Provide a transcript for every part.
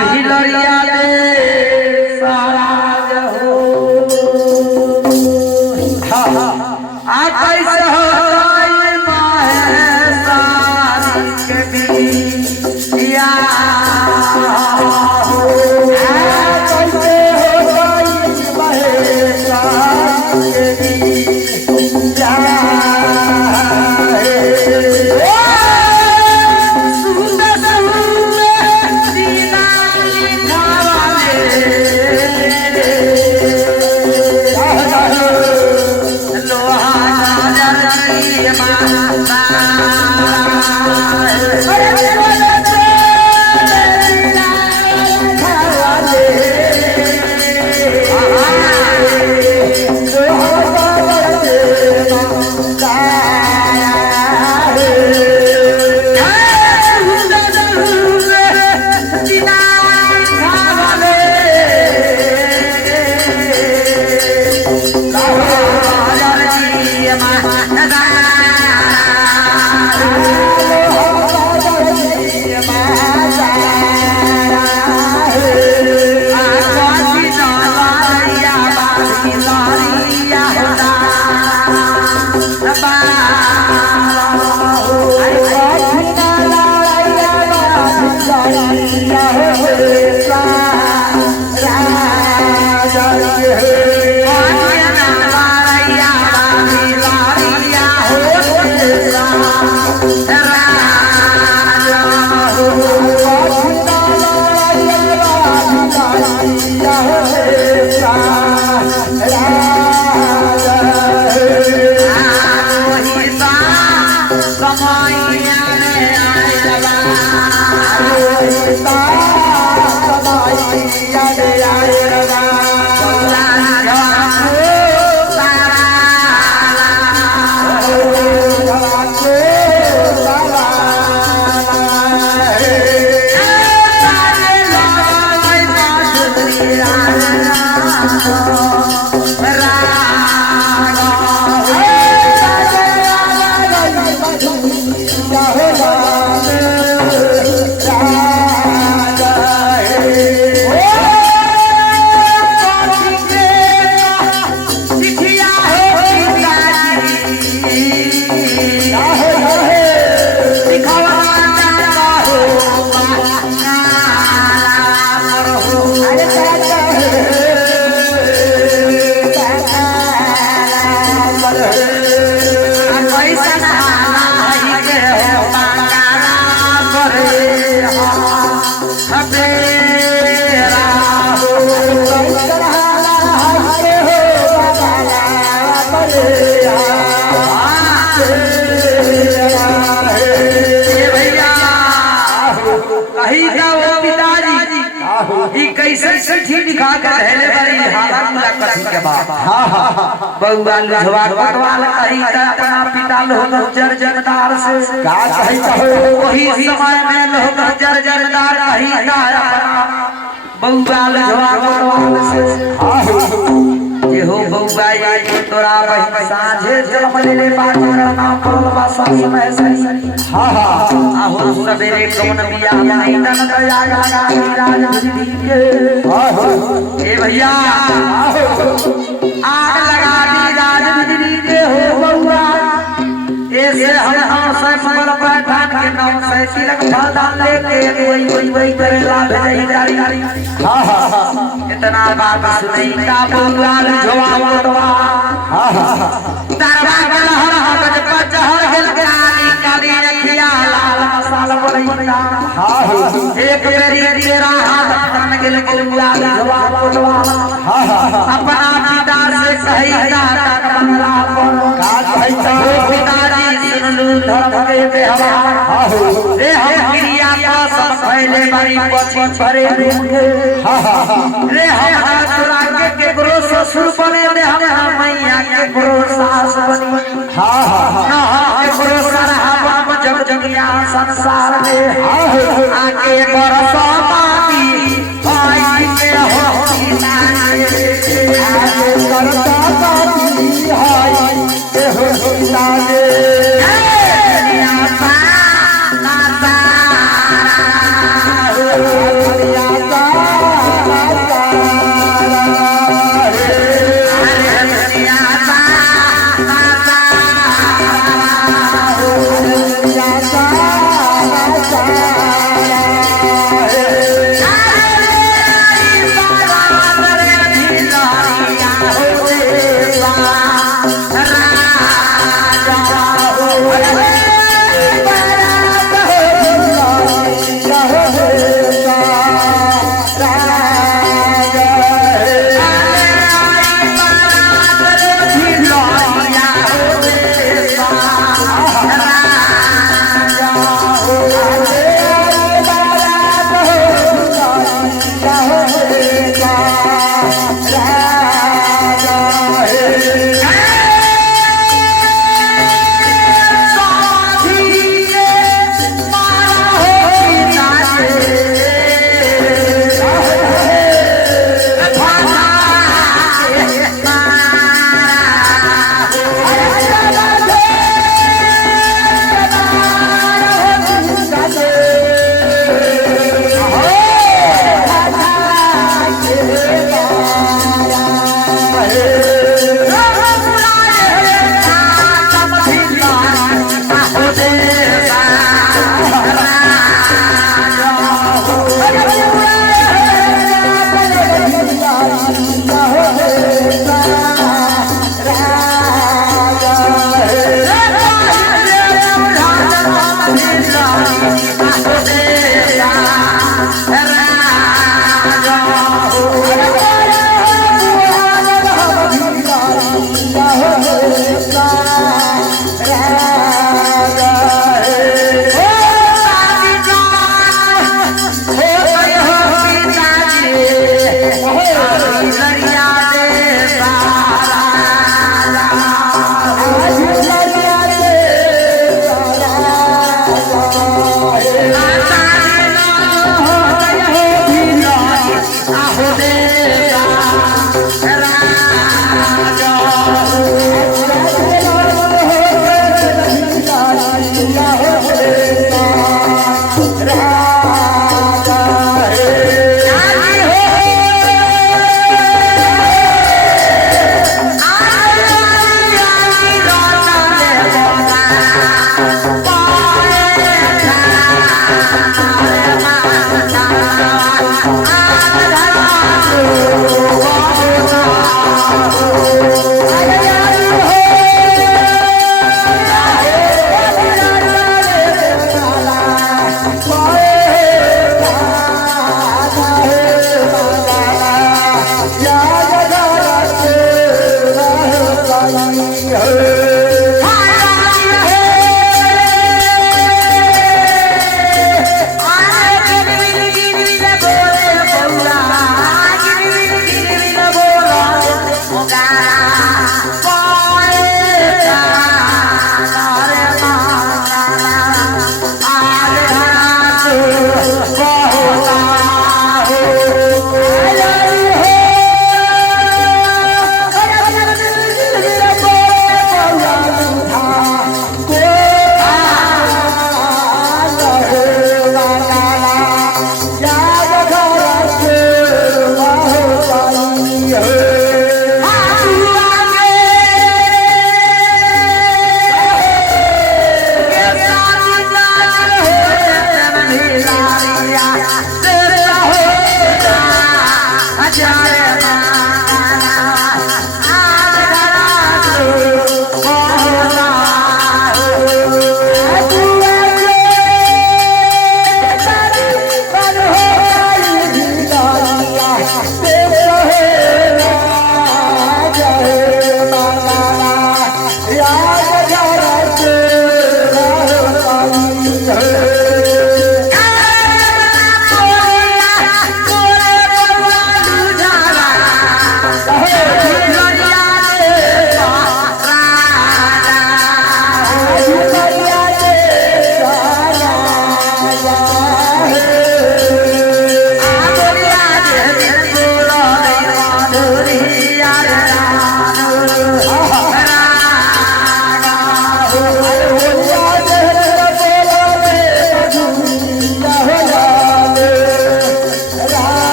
भिलरिया दे सारा हो आ कैसे हो गई माहे सारी के बिया बउआ लुझवा पटवाल कही त अपना पिता लोग जर्जरदार से का कही कहो वही समय में लोग जर्जरदार कही त अपना बउआ लुझवा पटवाल से ये हो बउआ ये तोरा बहिन साझे जन्म लेले बाटी नाम पड़लवा सब समय से आहो सवेरे कौन बिया नहीं तन दया गा राज के ए भैया आग लगा दी राज बिजली के हो बउआ ऐसे हम से पर बैठा के नाम से तिलक फलदान लेके वही करेला भेई जारी इतना बात सुनई का बउआ झोवा टवा दरबार हर हर पचहर गेल काली काली रखिया लाल मसाला बलैया एक बेरी तेरा हाथ तन गेल बउआ झोवा टवा अपना पिता से कहिता तन बंगला पर का कही कहो पिताजी सुन लू धर्म के व्यवहार रे हम क्रिया का सब पहले बारी पछी भरे रे हम हाथ लागे के गुरु ससुर बने रे हम मैया के गुरु सास बनी ना के गुरु सरहा जग जगिया संसार में आके बरसा पाती भाई के हो आगे करता पाती हाय के हो लागे ना सा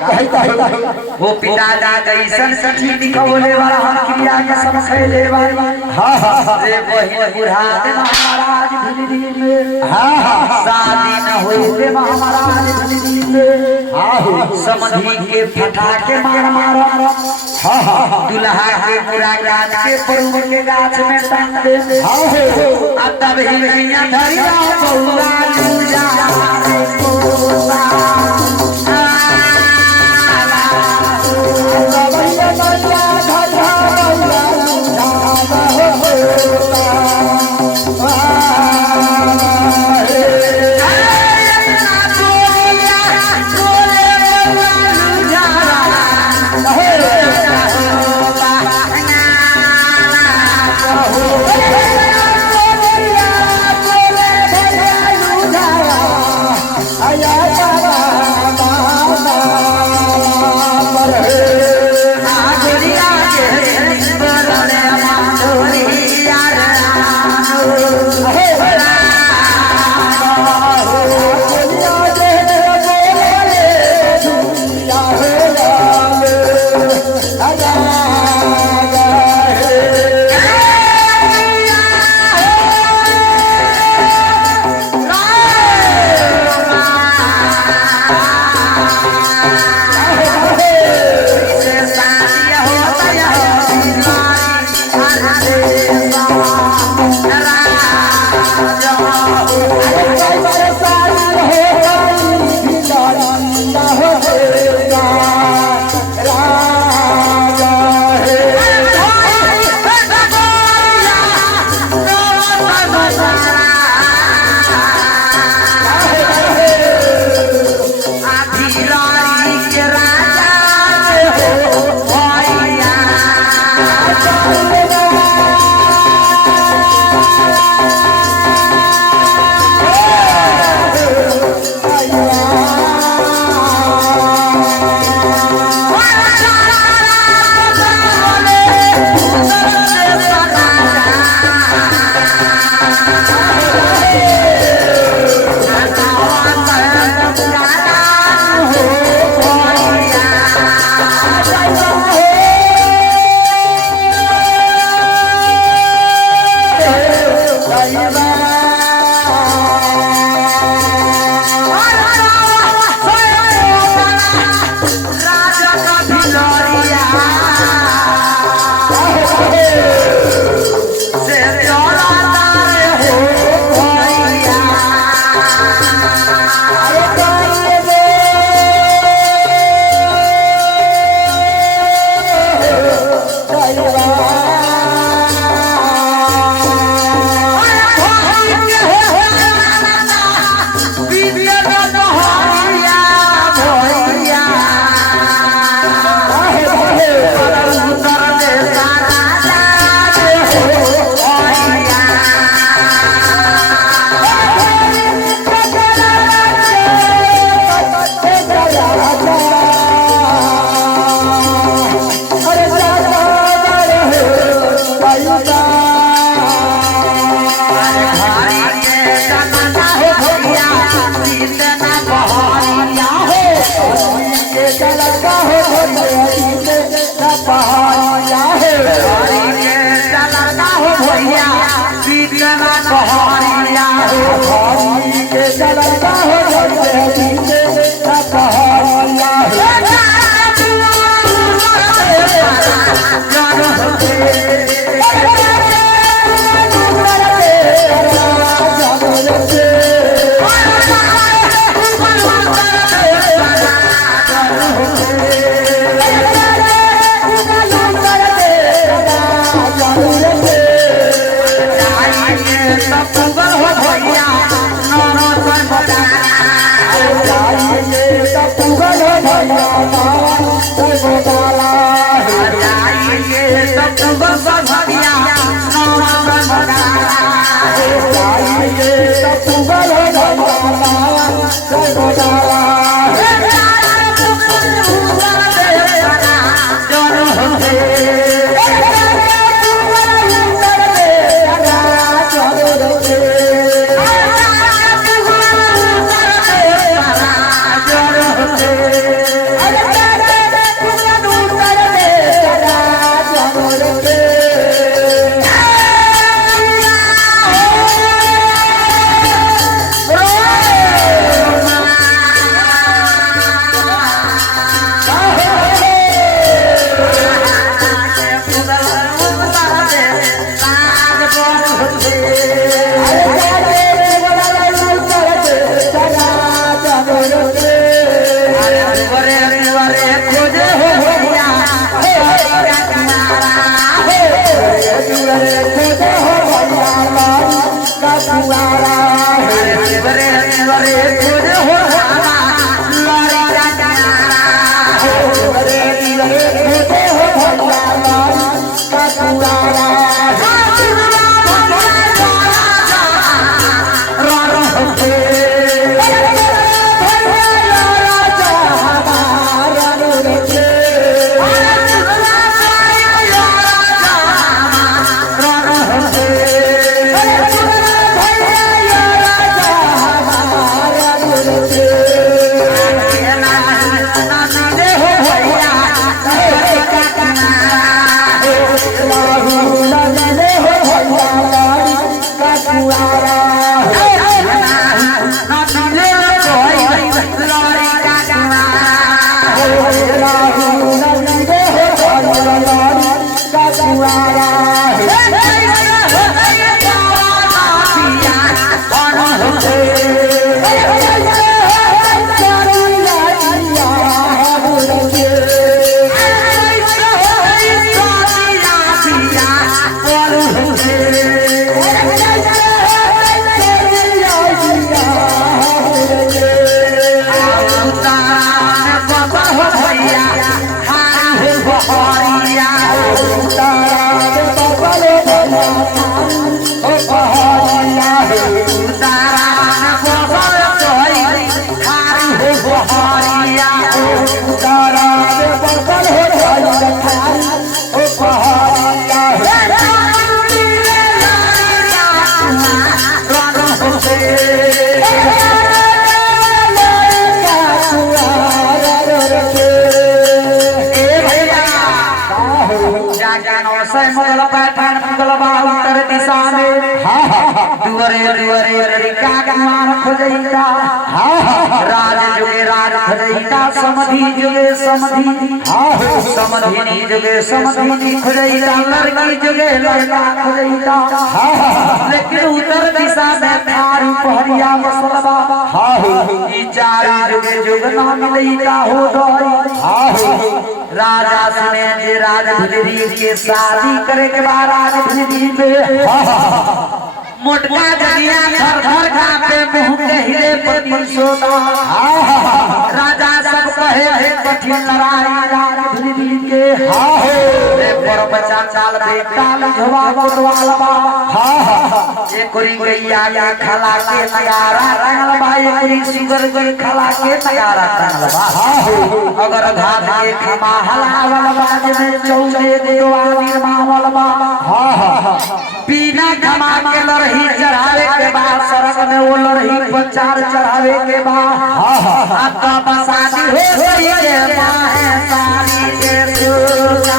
वो पिता दा कैसन सखी दिखवले वाला हम क्रिया के सब खैले वाली रे बहिन बुढ़ा दे महाराज भिली में शादी न होई दे महाराज भिली में समधी के फटा के मार दुल्हा के पूरा गाछ के परुव के गाछ में टांग दे अब तब ही मैया धरिया बौला लूजा अरे मंगल पैठान मंगल उत्तर दिशा में दुअरे दुअरे लड़का कुमार खोजैता राज जुगे राज खोजैता समधि जुगे समधि समधिनी जुगे समधिनी खोजैता लड़की जुगे लड़का खोजैता लेकिन उत्तर दिशा में थारू पहरिया बसलबा ई चार जुगे जुग ना मिलैता हो गई राजा सुने जे राजधुरी के शादी करे के बाद राजधुरी पे मोटका जगिया घर घर कापे मुंह के हिले पर सोना राजा सब कहे हे कठिन लड़ाई राजधुरी के रे पर बच्चा चाल बेटाल झवा गोदवालबा एक कोरी गैया या खला के नगारा रंगल भाई कोरी सिंगर गई खला के नगारा रंगल अगर घाट के खमा हलावल बाज में चौले देवा निर्मावल बा बिना खमा के लड़ही चढ़ावे के बाद सरक में वो लड़ही पर चार चढ़ावे के बाद आता बसादी हो गई रे माहे सारी के सुगा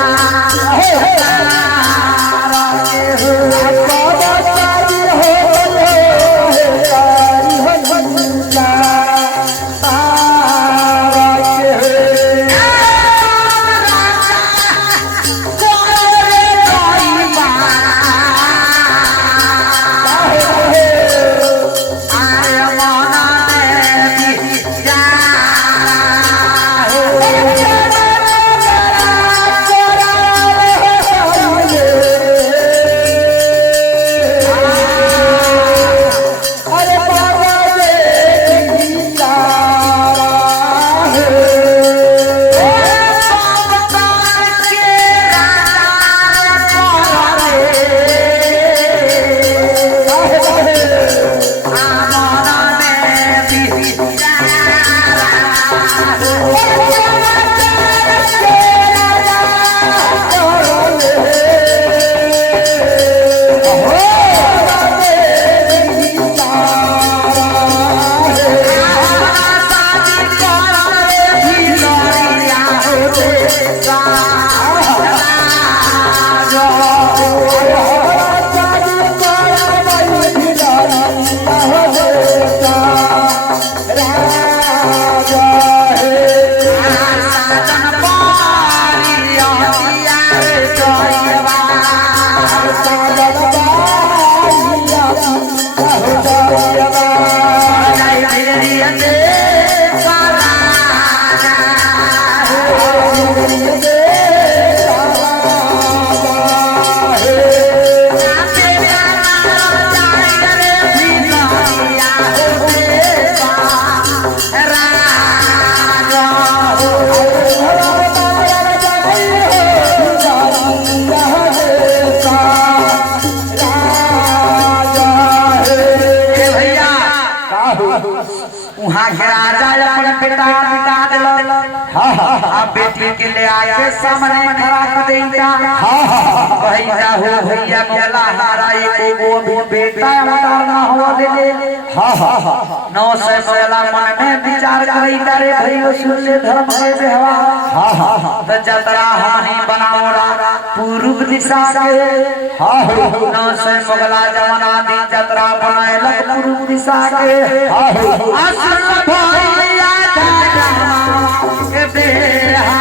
वहाँ के राजा अपन बेटा बिता दिल अब बेटी के ले आके सामने खड़ा कर देगा भैया हो भैया मोला हमारा एक वो बेटा अवतार ना हो ले 900 मोला मन में विचार करी तारे भैया सुन ले धर्म के व्यवहार तो जतरा हानि बनाओरा पूर्व दिशा के 900 मोगला जमाना दी जतरा बनाए लग पूर्व दिशा के असर भैया के बेहा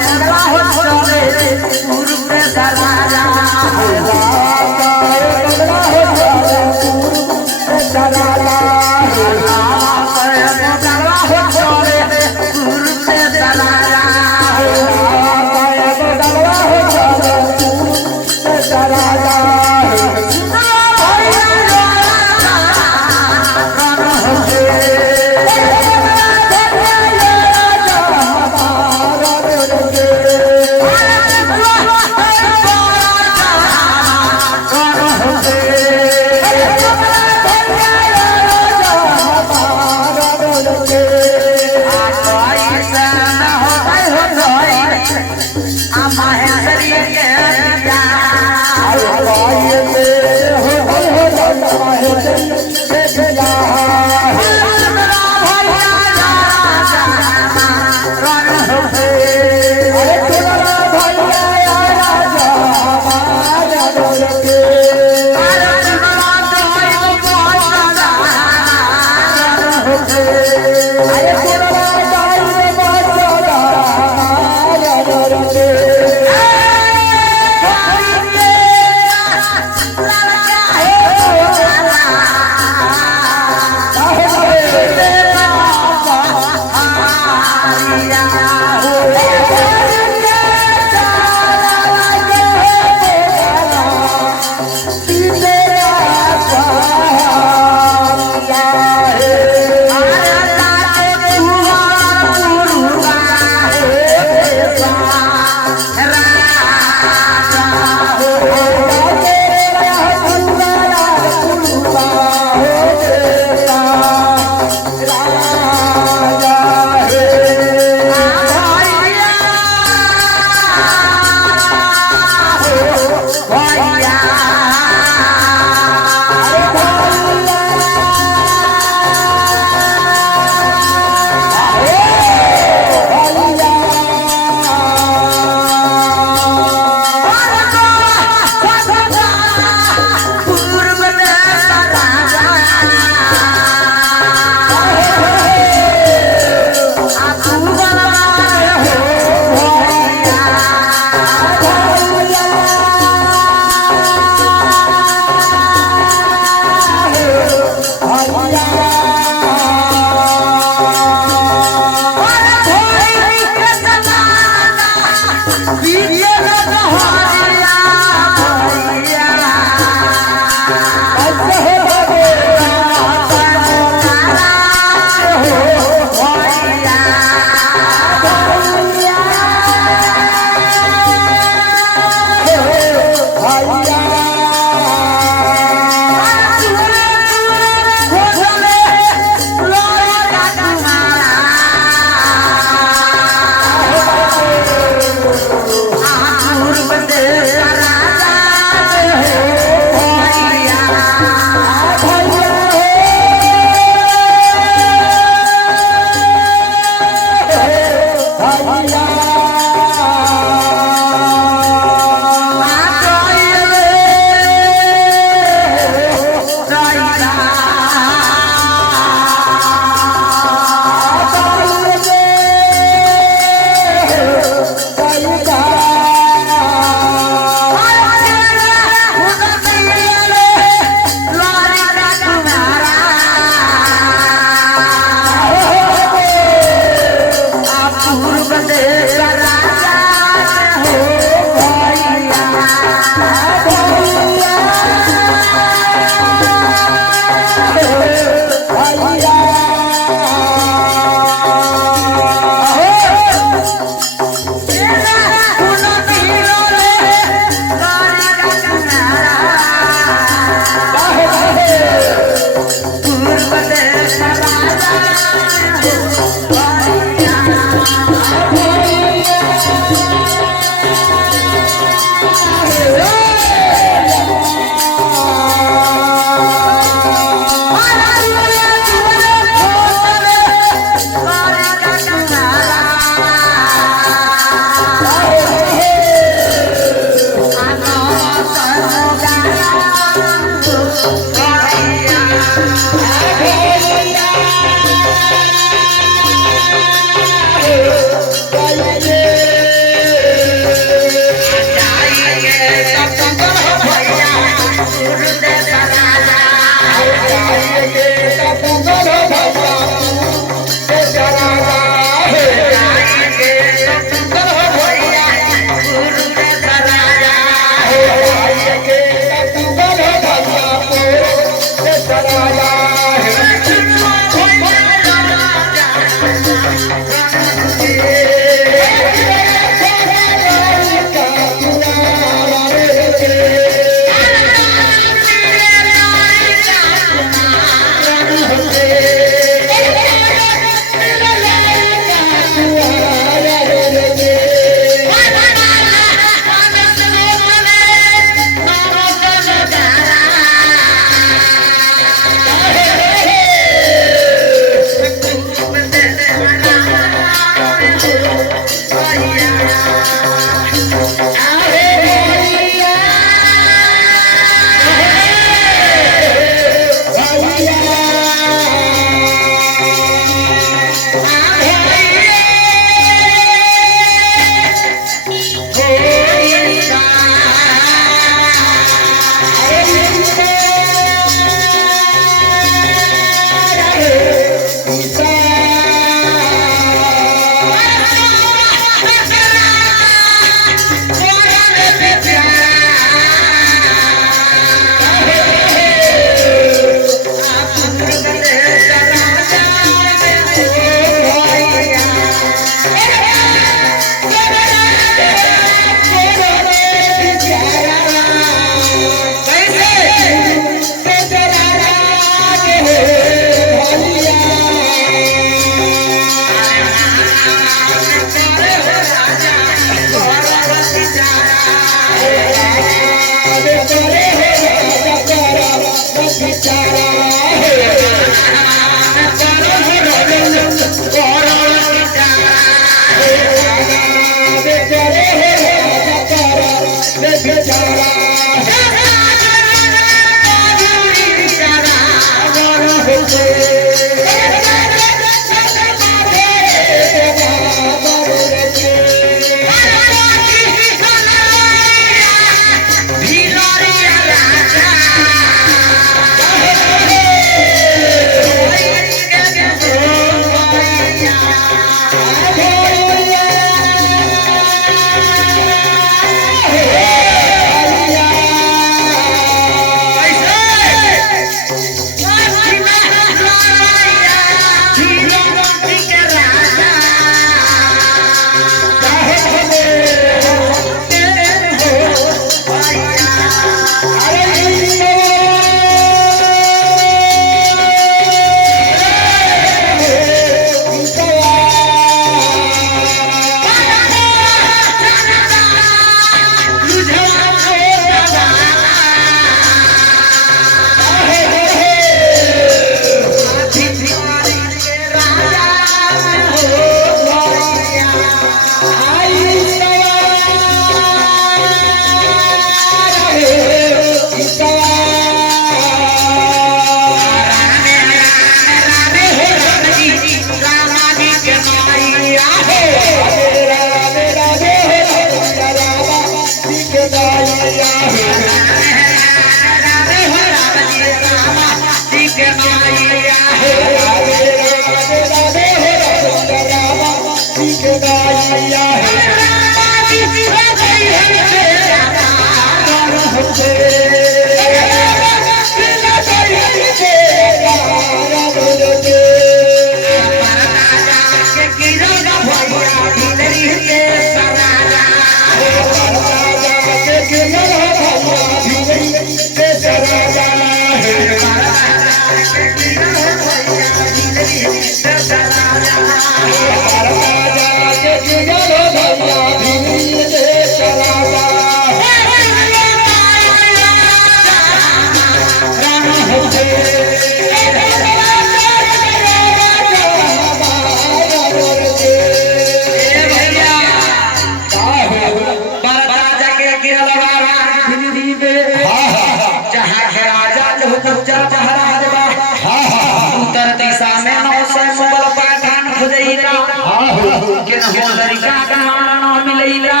लड़का के मारना मिलेगा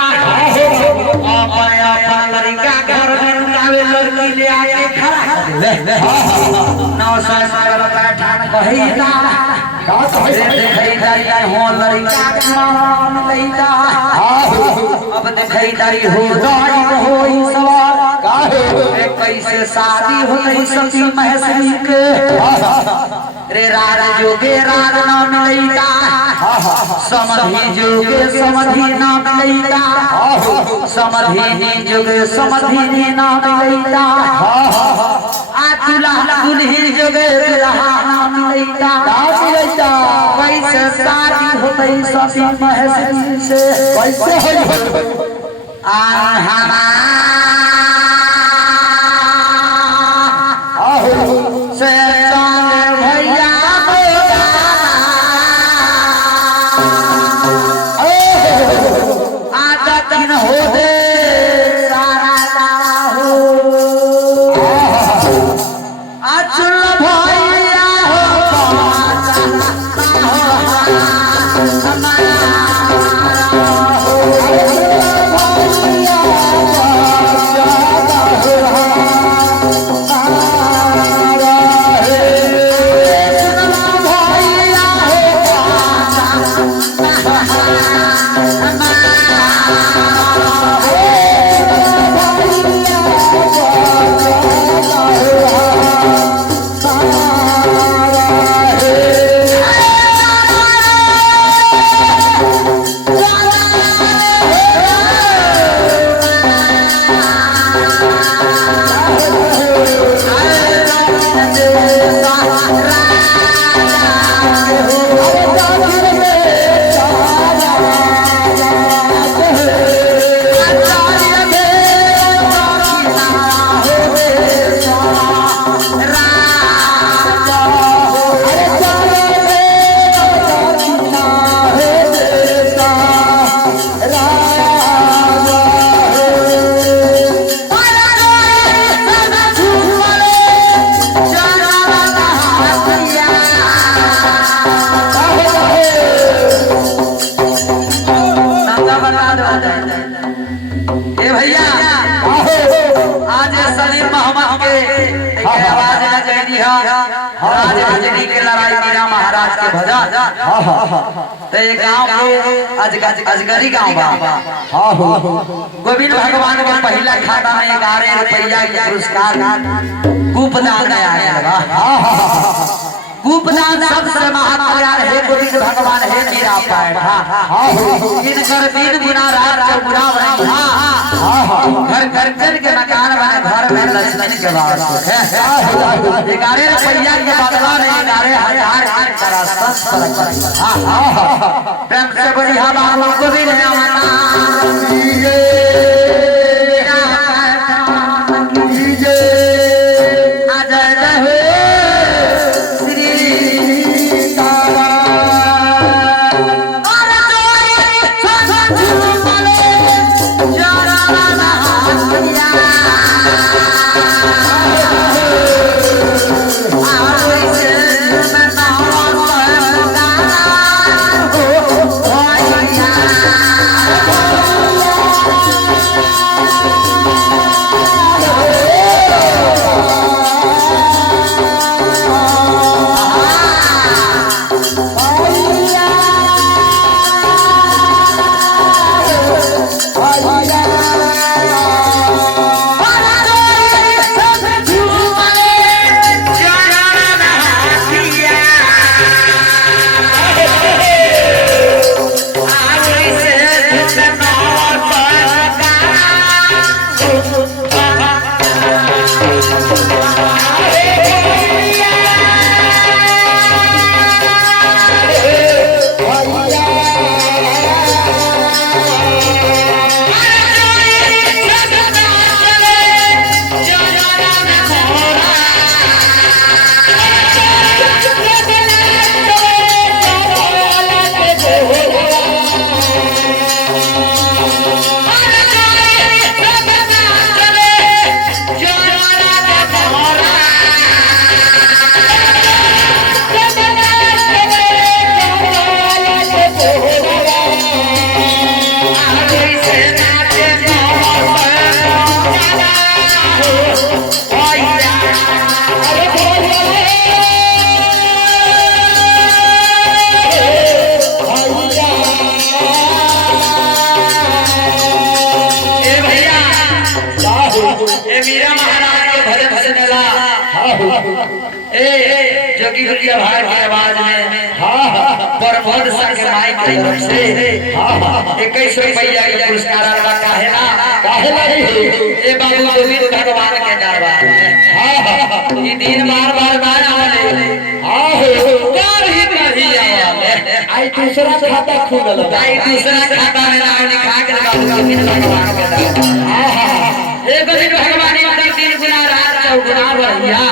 अपन लड़का घर में रुकावे लड़की ले आके खड़ा नौ साल बैठान कहिदा देखैदारी हो लड़का के मारना मिलेगा अब देखैदारी हो दाई होई सवाल कैसे शादी होई सती महसी के रे राज जोगे राज ना मिलेगा समधि जोगे समधि ना मिलेगा समधि जोगे समधि ना मिलेगा आ दुल्हा दुल्ही जोगे दुल्हा ना मिलेगा कैसे शादी होई सती महसी से कैसे होई से भैया आधा दिन हो दे सारा हो अचल भैया राजनी के लड़ाई मीरा महाराज के भजा तो ये गांव के अजगरी गांव बा गोविंद भगवान के पहला खाता में 11 रुपया के पुरस्कार कूपदान आया है कूपदान सबसे महात्यार है गोविंद भगवान है मीरा बैठा इनकर दिन गुना रात चौगुना बना घर घर चल के मकान बने घर में लक्ष्मी के वास है 11 रुपया के बदला में 11,000 का रास्ता प्रेम से बड़ी हवा को भी नहीं माना ए जोगी गुलिया भाई की आवाज में परमोद सा के माइक के तरफ से 21 रुपया के पुरस्कार आवा काहे नहीं ए बाबू गोविंद भगवान के दरबार में ई दिन बार बार आवे कभी नहीं आवे आई दूसरा खाता खुलल आई दूसरा खाता में नाम लिखा के बाबू गोविंद भगवान के दरबार ए गोविंद भगवान का 3 गुना रात 4 गुना बढ़िया